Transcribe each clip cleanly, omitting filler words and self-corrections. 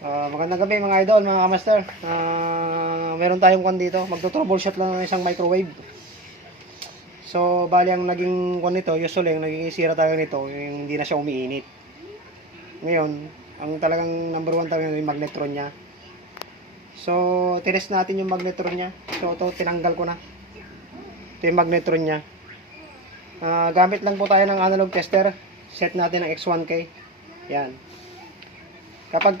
Magandang gabi mga idol, mga kamaster. Meron tayong kwan dito. Magto-troubleshoot lang ng isang microwave. So, bali ang naging kwan nito, usually ang naging sira talaga nito, yung hindi na siya umiinit. Ngayon, ang talagang number one talaga yung magnetron niya. So, test natin yung magnetron niya. So, ito, tinanggal ko na. Ito yung magnetron niya. Gamit lang po tayo ng analog tester. Set natin ng X1K. Yan. Kapag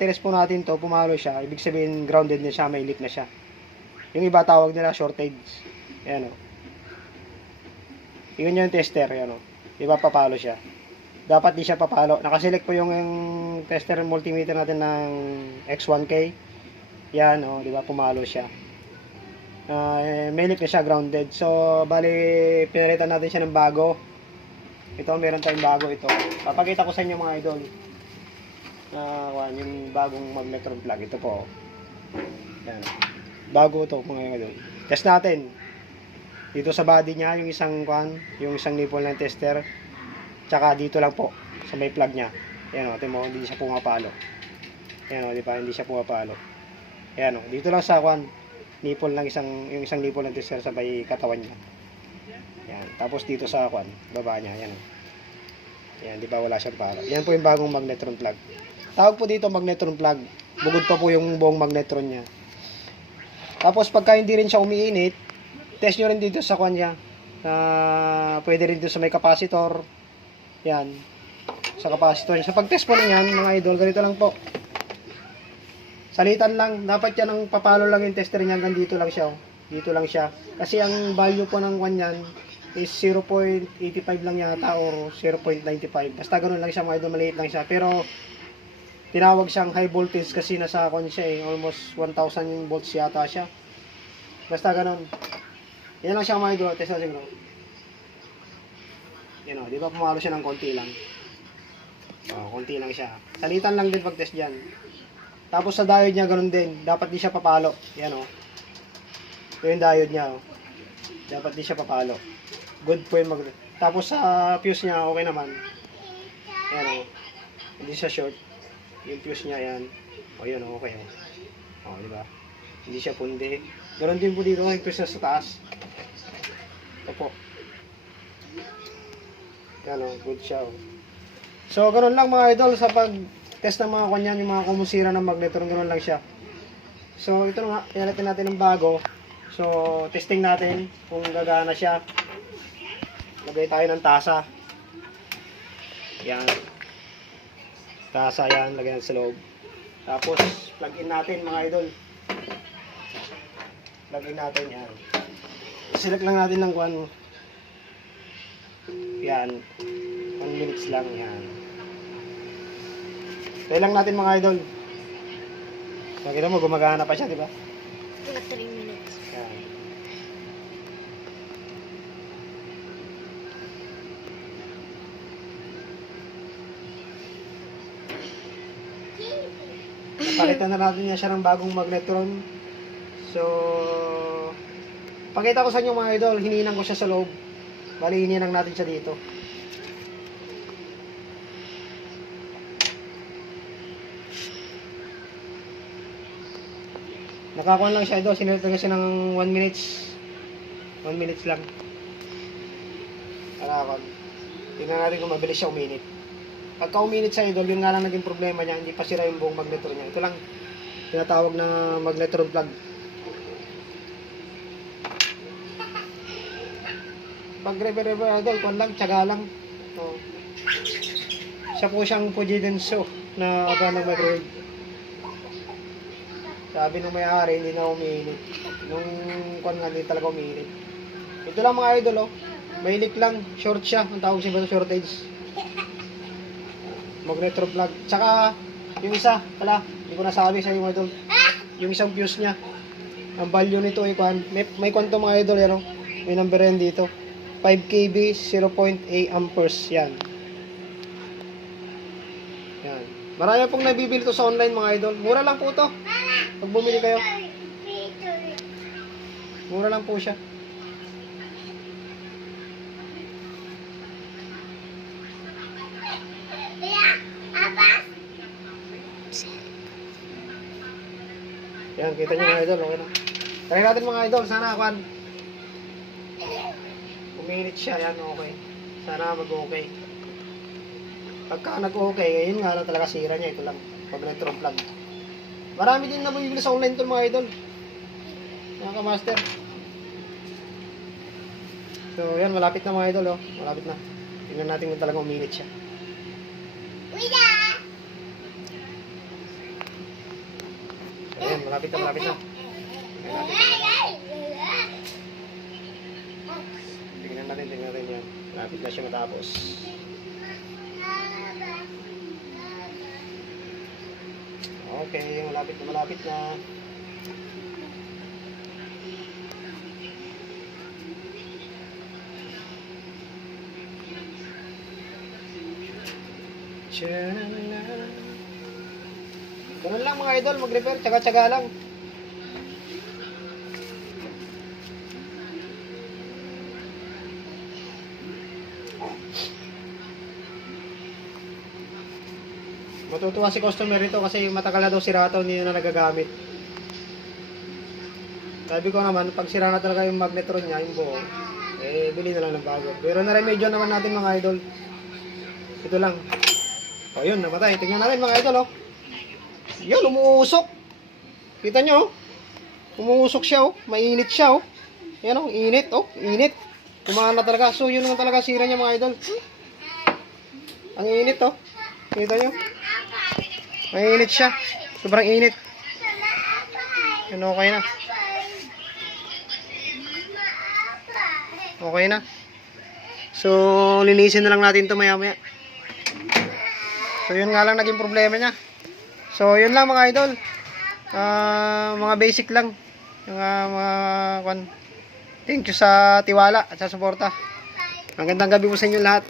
test po natin to, pumalo siya, ibig sabihin grounded na siya, may leak na siya. Yung iba tawag nila shortage. Ayan o. Yun yung tester, ayan o. Iba papalo siya. Dapat di siya papalo. Nakaselect po yung tester multimeter natin ng X1K. Yan o, di ba pumalo siya. May leak na siya, grounded. So, bali, pinalitan natin siya ng bago. Ito, meron tayong bago ito. Papakita ko sa inyo mga idol. Yung bagong magnetron plug. Ito po. Yan. Bago ito mga idol. Test natin. Dito sa body niya, yung isang nipple ng tester. Tsaka dito lang po sa may plug niya. Yan o, timo, hindi siya pumapalo. Yan o, di ba? Hindi siya pumapalo. Yan o, dito lang sa nipple ng yung isang nipple ng tester sa may katawan niya. Yan. Tapos dito sa baba niya, yan o. Yan, di ba wala siyang palo. Yan po yung bagong magnetron plug. Tawag po dito magnetron plug. Bugod pa po yung buong magnetron niya. Tapos pagka hindi rin siya umiinit, test nyo rin dito sa niya. Pwede rin dito sa may capacitor. Yan. Sa capacitor. Sa pag-test po niyan, mga idol, ganito lang po. Salitan lang. Dapat yan ang papalo lang yung tester niya. Hanggang dito lang siya. Oh. Dito lang siya. Kasi ang value po ng niyan is 0.85 lang yata or 0.95. Basta ganun lang siya mga idol. Maliit lang siya. Pero tinawag siyang high voltage kasi nasa siya eh. Almost 1000 volts yata siya. Basta ganun. Yan lang siya mga idol. Test natin bro. Yan o. Di ba pumalo siya ng konti lang. Konti lang siya. Salitan lang din pag test dyan. Tapos sa diode niya ganun din. Dapat di siya papalo. Yan o. Ito yung diode niya o. Dapat di siya papalo. Good po yung Tapos sa fuse niya okay naman. Yan o. Hindi siya short. Yung fuse niya yan. O yun o, okay o. O, diba? Hindi siya pundi. Ganon din po dito yung fuse sa taas. Ito po. Yan o, good siya o. So, ganon lang mga idol sa pag-test ng mga kanyan, yung mga kumusira ng magnetron, ganon lang siya. So, ito nga, pinalitin natin ng bago. So, testing natin kung gagana siya. Lagay tayo ng tasa. Yan. Tasa yan, lagyan sa loob. Tapos, plug in natin mga idol. Plug in natin yan. Select lang natin ng yan. 1 minutes lang yan. Tayo lang natin mga idol. Makita mo, gumagana pa siya, di ba? 3 minutes. Yan. Palitan na natin niya siya ng bagong magnetron. So, pakita ko sa inyo mga idol, hinihinang ko siya sa loob. Bali, hinihinang natin siya dito. Nakakuha lang siya idol, sinulit lang siya ng 1 minutes. 1 minutes lang. Nakakuha. Tingnan natin kung mabilis siya uminit. Pagka uminit sa idol, yun nga lang naging problema niya, hindi pa sira yung buong magnetron niya. Ito lang, tinatawag na magnetron plug. Pag rever idol, kung lang, tsaga lang. So, siya po siyang Fujidenso na ng microwave. Sabi nung may-ari, hindi na umiinit. Nung kung nga, hindi talaga umiinit. Ito lang mga idol, oh. May leak lang, short siya. Ang tawag siya ba shortage? Magnetron plug. Tsaka, yung isa, hindi ko nasabi sa inyo idol. Yung isang fuse niya. Ang value nito ay may kwanto mga idol, yan, may number yan dito. 5 kV, 0.8 amperes, yan. Yan. Marami pong nabibili to sa online mga idol. Mura lang po to. Pag bumili kayo. Mura lang po siya. Yan, kita nyo mga idol, okay na. Try natin mga idol, sana kwan. Uminit siya, yan, okay. Sana mag-okay. Pagka nag-okay, yun nga lang talaga sira niya, ito lang. Pag-electron plug. Marami din na bumibili sa online to mga idol. Mga ka-master. So, yan, malapit na mga idol, oh. Malapit na. Tingnan natin kung talagang uminit siya. Ayan, malapit na, malapit na. Tingnan natin yan. Malapit na siya matapos. Okay, malapit na, malapit na. Ganun lang mga idol, mag-repair, tsaga-tsaga lang. Matutuwa si customer ito kasi matagal na daw sira ito, hindi na nagagamit. Sabi ko naman, pag sira na talaga yung magnetron niya, yung buo, eh, bili na lang ng bago. Pero na-remedyo naman natin mga idol. Ito lang. O yun, namatay. Tingnan natin mga idol, oh. Yun, umuusok. Kita nyo, oh. Umuusok siya, oh. Mainit siya, oh. Yan, oh. Init, oh. Init. Kumana talaga. So, yun lang talaga sira niya mga idol. Ang init, oh. Kita nyo. Mainit siya. Sobrang init. Yan, okay na. Okay na. So, linisin na lang natin ito maya-maya. So, yun nga lang naging problema niya. So, yun lang mga idol. Mga basic lang. Yung mga thank you sa tiwala at sa suporta. Magandang gabi po sa inyo lahat.